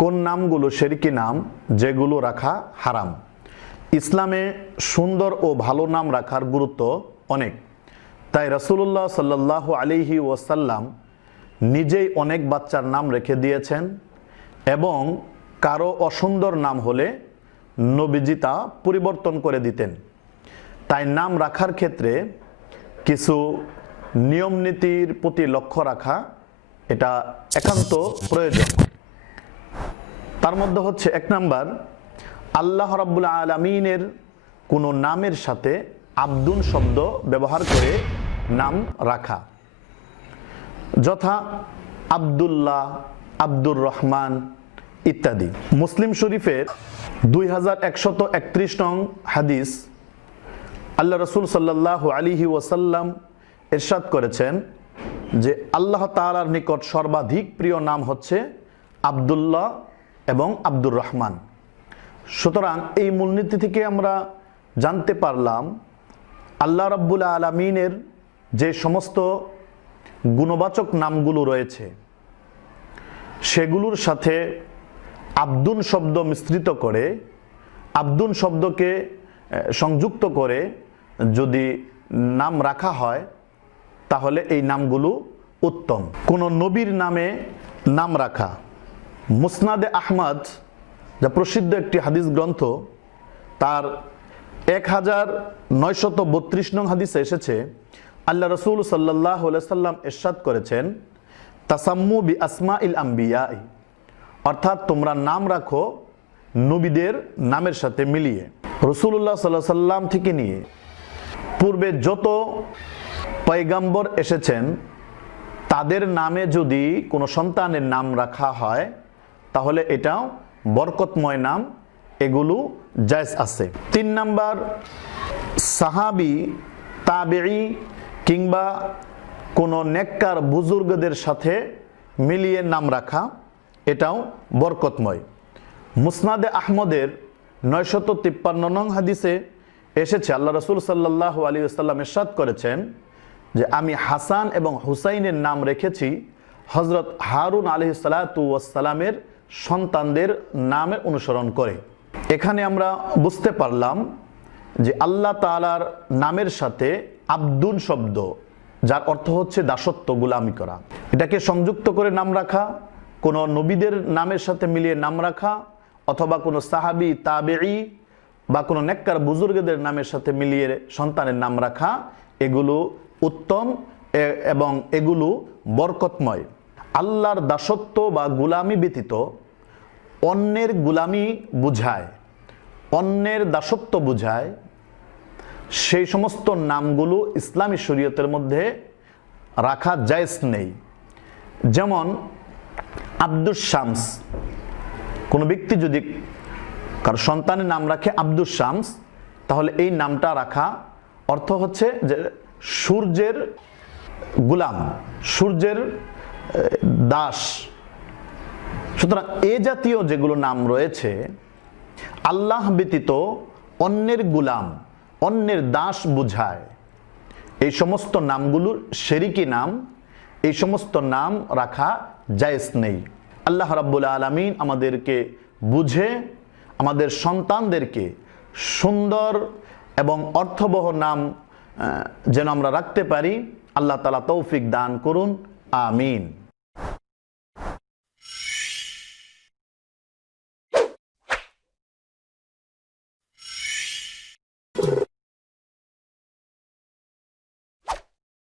কোন নামগুলো শিরকি নাম যেগুলো রাখা হারাম? ইসলামে সুন্দর ও ভালো নাম রাখার গুরুত্ব অনেক, তাই রাসূলুল্লাহ সাল্লাল্লাহু আলাইহি ওয়াসাল্লাম নিজেই অনেক বাচ্চার নাম রেখে দিয়েছেন এবং কারো অসুন্দর নাম হলে নবীজি তা পরিবর্তন করে দিতেন। তাই নাম রাখার ক্ষেত্রে কিছু নিয়ম নীতির প্রতি লক্ষ্য রাখা এটা একান্ত প্রয়োজন। তার মধ্যে হচ্ছে 1 নাম্বার, আল্লাহ রাব্বুল আলামিনের কোনো নামের সাথে আব্দুন শব্দ ব্যবহার করে নাম রাখা, যথা আব্দুল্লাহ, আব্দুর রহমান ইত্যাদি। মুসলিম শরীফের 2131 নং হাদিস, আল্লাহ রসুল সাল্লাল্লাহু আলাইহি ওয়াসাল্লাম ইরশাদ করেছেন যে আল্লাহ তাআলার নিকট সর্বাধিক প্রিয় নাম হচ্ছে আব্দুল্লাহ এবং আব্দুর রহমান। সুতরাং এই মূলনীতি থেকে আমরা জানতে পারলাম আল্লাহ রাব্বুল আলামিনের যে সমস্ত গুণবাচক নামগুলো রয়েছে সেগুলোর সাথে আব্দুন শব্দ মিশ্রিত করে, আব্দুন শব্দকে সংযুক্ত করে যদি নাম রাখা হয় তাহলে এই নামগুলো উত্তম। কোন নবীর নামে নাম রাখা, মুসনাদে আহমদ যা প্রসিদ্ধ একটি হাদিস গ্রন্থ, তার 1932 নং হাদিসে এসেছে আল্লাহ রসুল সাল্লাল্লাহু আলাইহি সাল্লাম ইরশাদ করেছেন, তাসাম্মু বি আসমাইল আম্বিয়া, অর্থাৎ তোমরা নাম রাখো নবীদের নামের সাথে মিলিয়ে। রাসূলুল্লাহ সাল্লাল্লাহু আলাইহি সাল্লাম থেকে নিয়ে পূর্বে যত পয়গম্বর এসেছেন তাদের নামে যদি কোনো সন্তানের নাম রাখা হয় তাহলে এটাও বরকতময় নাম, এগুলো জায়েজ আছে। 3 নাম্বার, সাহাবী, তাবেঈ কিংবা কোনো নেককার বুজুর্গদের সাথে মিলিয়ে নাম রাখা, এটাও বরকতময়। মুসনাদে আহমদের 953 নং হাদিসে এসেছে আল্লাহ রসুল সাল্লাল্লাহু আলাইহি ওয়াসাল্লাম ইরশাদ করেছেন যে আমি হাসান এবং হুসাইনের নাম রেখেছি হযরত হারুন আলাইহিস সালাতু ওয়াস সালামের সন্তানদের নামের অনুসরণ করে। এখানে আমরা বুঝতে পারলাম যে আল্লাহ তাআলার নামের সাথে আব্দুন শব্দ, যার অর্থ হচ্ছে দাসত্ব, গোলামি করা, এটাকে সংযুক্ত করে নাম রাখা, কোনো নবীদের নামের সাথে মিলিয়ে নাম রাখা, অথবা কোনো সাহাবী, তাবেঈ বা কোনো নেককার বুজুর্গদের নামের সাথে মিলিয়ে সন্তানের নাম রাখা, এগুলো উত্তম এবং এগুলো বরকতময়। আল্লাহর দাসত্ব বা গোলামি ব্যতীত অন্যের গোলামি বুঝায়, অন্যের দাসত্ব বুঝায়, সেই সমস্ত নামগুলো ইসলামী শরীয়তের মধ্যে রাখা জায়েজ নেই। যেমন আব্দুস শামস, কোনো ব্যক্তি যদি কারো সন্তানের নাম রাখে আব্দুস শামস, তাহলে এই নামটা রাখা অর্থ হচ্ছে যে সূর্যের গোলাম, সূর্যের দাস। সুতরাং এ জাতীয় যেগুলো নাম রয়েছে আল্লাহ ব্যতীত অন্যের গোলাম, অন্যের দাস বুঝায়, এই সমস্ত নামগুলো শিরকি নাম, এই সমস্ত নাম রাখা জায়েজ নেই। আল্লাহ রাব্বুল আলামিন আমাদেরকে বুঝে আমাদের সন্তানদেরকে সুন্দর এবং অর্থবহ নাম যেন আমরা রাখতে পারি, আল্লাহ তাআলা তৌফিক দান করুন, আমিন।